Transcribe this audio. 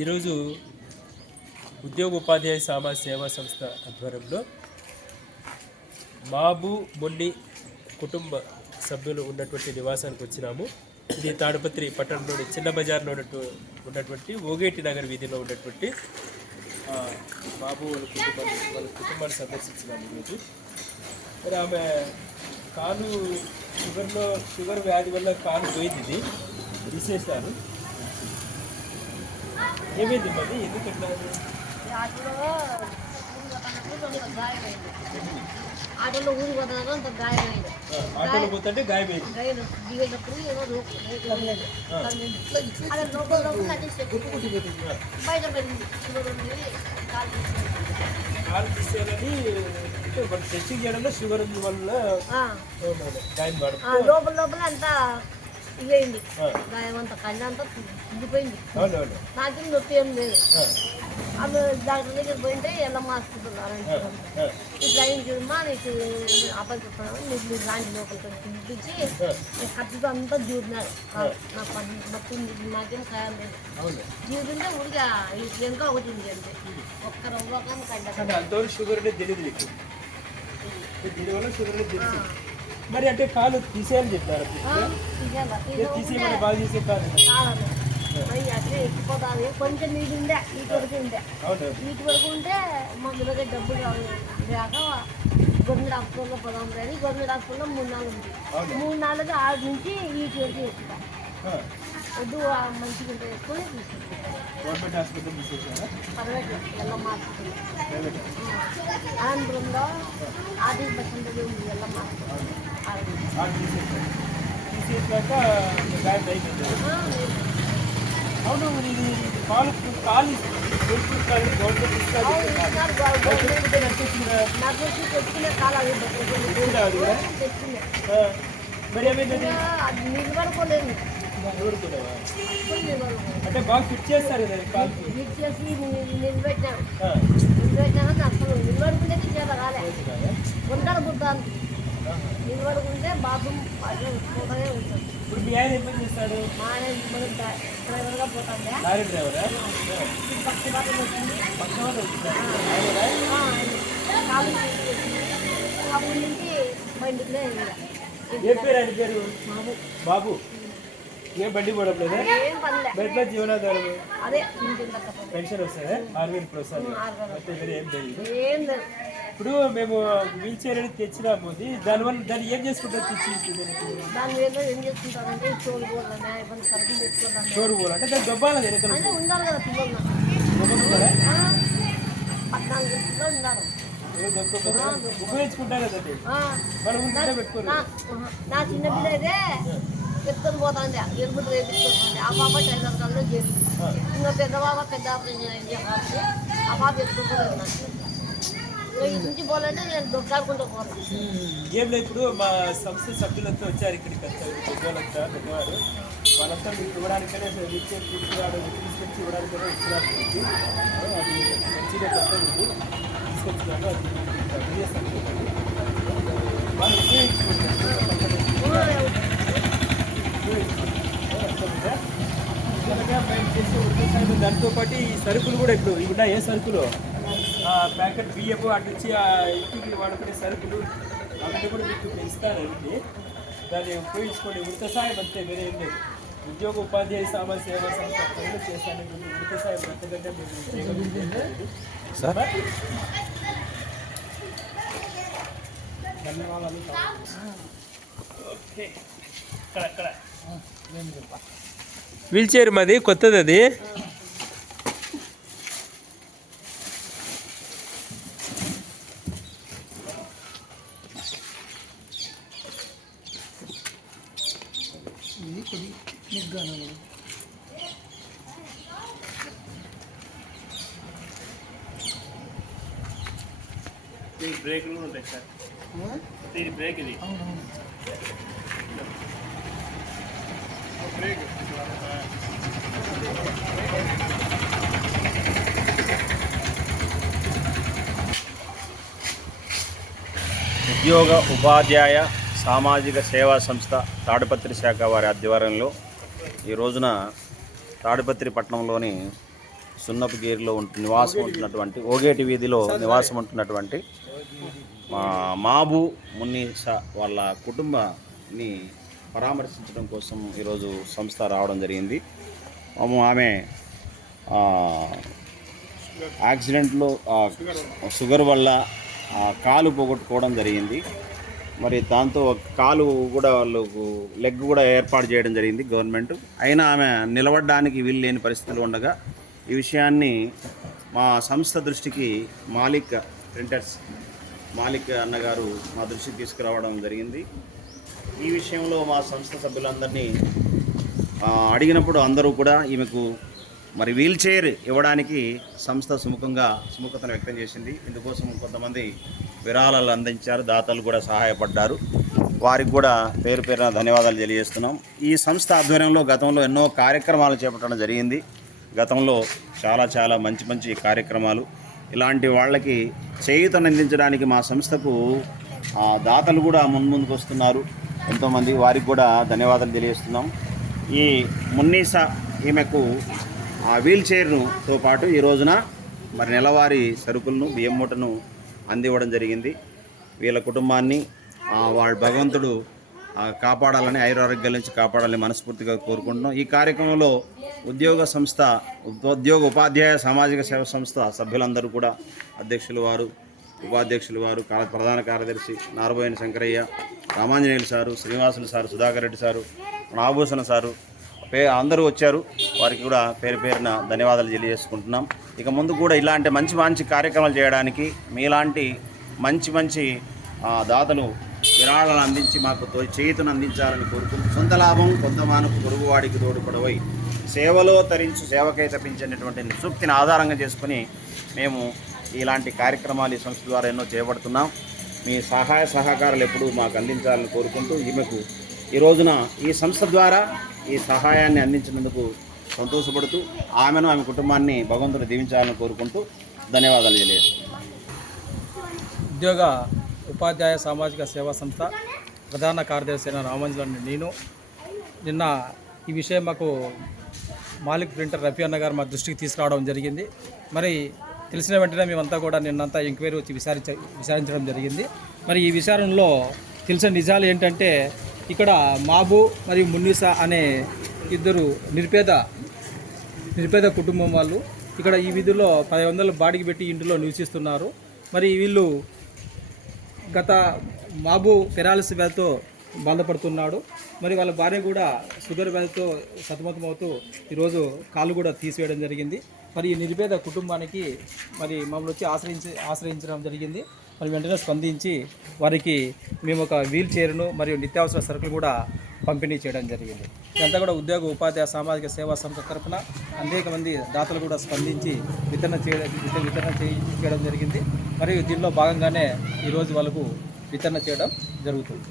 ఈరోజు ఉద్యోగ ఉపాధ్యాయ సమాజ సేవా సంస్థ ఆధ్వర్యంలో బాబు మొన్ని కుటుంబ సభ్యులు ఉన్నటువంటి నివాసానికి వచ్చినాము. ఇది తాడుపత్రి పట్టణంలోని చిన్న బజార్లో ఉన్నట్టు ఉన్నటువంటి ఓగేటి నగర్ వీధిలో ఉన్నటువంటి బాబు వాళ్ళ కుటుంబాన్ని వాళ్ళ కుటుంబాన్ని సందర్శించినాము ఈరోజు. మరి ఆమె కాలు షుగర్లో షుగర్ వ్యాధి వల్ల కాలు పోయింది ఇది తీసేశారు. ఏమైంది మరి? కొంత గాయమైంది. ఆటోలో ఊరు పోతున్నప్పుడు కొంత గాయమైంది. ఆటోలో పోతుంటే గాయమైంది. గాయం దిగేటప్పుడు ఏదో. అదే లోపల లోపల బయట ఉంది కాలు తీసేయాలని టెస్టింగ్ చేయడంలో షుగర్ వల్ల గాయం లోపల లోపల అంతా ఇవేయింది ఆ. గాయం అంతా కళ్ళు అంతా తిరిగిపోయింది నాకేం నొప్పి ఏం లేదు. ఆ, అవి డాక్టర్ దగ్గర పోయింటే ఎలా హాస్పిటల్ ఇట్లా ఏం చూడమ్మా నీకు అబ్బాయి నీకు మీరు రాండి లోపలికి పిలిపించి కత్తితో అంతా చూడినారు నా పని మొత్తం నాకేం ఖాయం లేదు. చూపింటే ఊరిగా వెనుక ఒకటి ఉంది అంతే. ఒక్క కడ్డ కానీ అంతవరకు షుగర్ తెలియదు నీకు. దీనివల్ల షుగర్ తెలుసు మరి అంటే కాలు తీసేయాలని చెప్పారు. తీసేయమని బాగా చేసే కాదు మరి అట్లే ఎక్కిపోతుంది కొంచెం నీటి ఉండే నీటి వరకు ఉండే. అవును. నీటి వరకు ఉంటే మా డబ్బులు గవర్నమెంట్ హాస్పిటల్లో పోదాం కానీ గవర్నమెంట్ హాస్పిటల్లో మూడు నాలుగు ఉంది మూడు నాలుగు ఆరు నుంచి వరకు వద్దు మంచిగా ఉంటే వేసుకొని గవర్నమెంట్ హాస్పిటల్ పర్వాలేదు. తీసేసాక గాయం అయిపోయింది అవును ఇది కాలు కాలు గవర్నమెంట్ గవర్నమెంట్ ఇస్తారు మరి ఏమైంది నిలబడుకోలేదు అంటే బాగా ఫిట్ చేస్తారు కదా ఈ చేసి నిలబెట్టాను నిలబెట్టాను నిలబడుకుంటే చేత రాలే అదే పోతానే ఇప్పుడు మీ ఆయన చేస్తాడు? మా ఆయన మనం డ్రైవర్గా పోతాండే. లారీ డ్రైవరా? వచ్చింది అప్పటి నుంచి బండిలో ఏం పేరు ఆయన పేరు? బాబు. ఏం బండి పోవడం లేదా ఏం పనిలే. ఎట్లా జీవనాధారం అదే పెన్షన్ వస్తుందా? ఆరు వేలు ఇప్పుడు వస్తుంది. ఏం లేదు. ఇప్పుడు మేము వీల్ చైర్ అనేది తెచ్చినాము అది దానివల్ల దాన్ని ఏం చేసుకుంటారు తెచ్చి దాని మీద ఏం చేసుకుంటారంటే చోలు పోవాలన్నా ఇబ్బంది సరుకులు తెచ్చుకోవాలన్నా. చోరు పోవాలంటే దాన్ని దొబ్బాలి ఎక్కడ అంటే ఉండాలి కదా పిల్లలు. పద్నాలుగు పిల్లలు ఉన్నారు ఉపయోగించుకుంటారు కదండి ఆ, మనం ఉంటే పెట్టుకోరు. నా చిన్న పిల్ల అయితే ఎత్తుకొని పోతాంది ఎరుపుడు రేపించుకుంటుంది ఆ పాప టైలర్ కల్లో చేరి ఇంకా పెద్ద పాప పెద్ద ఆ పాప ఎత్తుకోలేదు నాకు ఇప్పుడు మా సంస్థ సభ్యులంతా వచ్చారు ఇక్కడికి వచ్చారు పెద్దవాళ్ళంతా పెద్దవారు. వాళ్ళంతా మీకు ఇవ్వడానికనే విద్య తీసుకురావడం తీసుకొచ్చి ఇవ్వడానికనే ఇచ్చినారు అది మంచిగా కొత్త ఉంది తీసుకొచ్చినాను అది వాళ్ళు ఉపయోగించుకుంటారు దాంతో పాటు ఈ సరుకులు కూడా ఇప్పుడు ఇవి ఉన్నాయి ఏ సరుకులు? ప్యాకెట్ బియ్యం అటు నుంచి ఆ ఇంటికి వాడుకునే సరుకులు అవన్నీ కూడా మీకు అవి దాన్ని ఉపయోగించుకోండి. ఉచిత సాయం అంతే వేరే ఏం లేదు. ఉద్యోగ ఉపాధ్యాయ సామాజిక సేవా సంస్థ పనులు చేస్తాను ఉచిత సాయం అంతకంటే సార్? ధన్యవాదాలు. ఓకే. అక్కడ అక్కడ వీల్ చైర్ మాది కొత్తది అది. దీని బ్రేకులు కూడా ఉంటాయి సార్. దీని బ్రేక్ ఇది. బ్రేక్ ఉద్యోగ ఉపాధ్యాయ సామాజిక సేవా సంస్థ తాడిపత్రి శాఖ వారి ఆధ్వర్యంలో ఈ రోజున తాడిపత్రి పట్టణంలోని సున్నపగిరిలో ఉంటు నివాసం ఉంటున్నటువంటి ఓగేటి వీధిలో నివాసం ఉంటున్నటువంటి మా మాబు మున్నీస వాళ్ళ కుటుంబాన్ని పరామర్శించడం కోసం ఈరోజు సంస్థ రావడం జరిగింది. ఆమె యాక్సిడెంట్లో షుగర్ వల్ల కాలు పోగొట్టుకోవడం జరిగింది. మరి దాంతో ఒక కాలు కూడా వాళ్ళకు లెగ్ కూడా ఏర్పాటు చేయడం జరిగింది గవర్నమెంట్. అయినా ఆమె నిలబడడానికి వీలు లేని పరిస్థితులు ఉండగా ఈ విషయాన్ని మా సంస్థ దృష్టికి మాలిక్ ప్రింటర్స్ మాలిక్ అన్నగారు మా దృష్టికి తీసుకురావడం జరిగింది. ఈ విషయంలో మా సంస్థ సభ్యులందరినీ అడిగినప్పుడు అందరూ కూడా ఈమెకు మరి వీల్ చైర్ ఇవ్వడానికి సంస్థ సుముఖంగా సుముఖతను వ్యక్తం చేసింది. ఇందుకోసం కొంతమంది విరాళాలు అందించారు దాతలు కూడా సహాయపడ్డారు. వారికి కూడా పేరు పేరున ధన్యవాదాలు తెలియజేస్తున్నాం. ఈ సంస్థ ఆధ్వర్యంలో గతంలో ఎన్నో కార్యక్రమాలు చేపట్టడం జరిగింది. గతంలో చాలా చాలా మంచి మంచి కార్యక్రమాలు ఇలాంటి వాళ్ళకి చేయూతను అందించడానికి మా సంస్థకు ఆ, దాతలు కూడా మున్ముందుకు వస్తున్నారు. ఎంతోమంది వారికి కూడా ధన్యవాదాలు తెలియజేస్తున్నాం. ఈ మున్నీసా ఈమెకు ఆ వీల్ చైర్నుతో పాటు ఈ రోజున మరి నెలవారీ సరుకులను బియ్యం మూటను అందివ్వడం జరిగింది. వీళ్ళ కుటుంబాన్ని వాళ్ళ భగవంతుడు కాపాడాలని ఐరారోగ్యాల నుంచి కాపాడాలని మనస్ఫూర్తిగా కోరుకుంటున్నాం. ఈ కార్యక్రమంలో ఉద్యోగ సంస్థ ఉద్యోగ ఉపాధ్యాయ సామాజిక సేవ సంస్థ సభ్యులందరూ కూడా అధ్యక్షులు వారు ఉపాధ్యక్షులు వారు ప్రధాన కార్యదర్శి Naraboina Sankaraiah Ramanjaneyulu sir Srinivasulu sir Sudhakar Reddy sir Nabhushana sir pay అందరూ వచ్చారు. వారికి కూడా పేరు పేరున ధన్యవాదాలు తెలియజేసుకుంటున్నాం. ఇక ముందు కూడా ఇలాంటి మంచి మంచి కార్యక్రమాలు చేయడానికి మీలాంటి మంచి మంచి దాతలు విరాళాలు అందించి మాకు తో- చేతును అందించాలని కోరుకుంటూ సొంత లాభం కొంత మానకు పొరుగువాడికి తోడుపడవై సేవలో తరించు సేవకై తప్పించినటువంటి సూక్తిని ఆధారంగా చేసుకుని మేము ఇలాంటి కార్యక్రమాలు ఈ సంస్థ ద్వారా ఎన్నో చేపడుతున్నాం. మీ సహాయ సహకారాలు ఎప్పుడూ మాకు అందించాలని కోరుకుంటూ ఈమెకు ఈ రోజున ఈ సంస్థ ద్వారా ఈ సహాయాన్ని అందించినందుకు సంతోషపడుతూ ఆమెను ఆమె కుటుంబాన్ని భగవంతుడు దీవించాలని కోరుకుంటూ ధన్యవాదాలు తెలియజేస్తున్నాను ఉద్యోగ ఉపాధ్యాయ సామాజిక సేవా సంస్థ ప్రధాన కార్యదర్శి అయిన రామంజులని నేను. నిన్న ఈ విషయం మాకు మాలిక్ ప్రింటర్ రఫీ అన్న గారు మా దృష్టికి తీసుకురావడం జరిగింది. మరి తెలిసిన వెంటనే మేమంతా కూడా నిన్నంతా ఎంక్వైరీ వచ్చి విచారించ విచారించడం జరిగింది. మరి ఈ విచారణలో తెలిసిన నిజాలు ఏంటంటే ఇక్కడ మాబు మరియు మున్నిసా అనే ఇద్దరు నిరుపేద నిరుపేద కుటుంబం వాళ్ళు ఇక్కడ ఈ వీధిలో పది వందలు బాడికి పెట్టి ఇంటిలో నివసిస్తున్నారు. మరి వీళ్ళు గత బాబు పెరాలిస్ వ్యాధితో బాధపడుతున్నాడు. మరి వాళ్ళ భార్య కూడా షుగర్ వ్యాధితో సతమతమవుతూ ఈరోజు కాలు కూడా తీసివేయడం జరిగింది. మరి ఈ నిరుపేద కుటుంబానికి మరి మమ్మల్ని వచ్చి ఆశ్రయించి ఆశ్రయించడం జరిగింది. మరి వెంటనే స్పందించి వారికి మేము ఒక వీల్ చైర్ను మరియు నిత్యావసర సరుకులు కూడా పంపిణీ చేయడం జరిగింది. ఇదంతా కూడా ఉద్యోగ ఉపాధి సామాజిక సేవా సంస్థ తరఫున అనేక మంది దాతలు కూడా స్పందించి వితరణ చేయడం వితరణ చేయ- చేయడం జరిగింది. మరియు దీనిలో భాగంగానే ఈరోజు వాళ్ళకు వితరణ చేయడం జరుగుతుంది.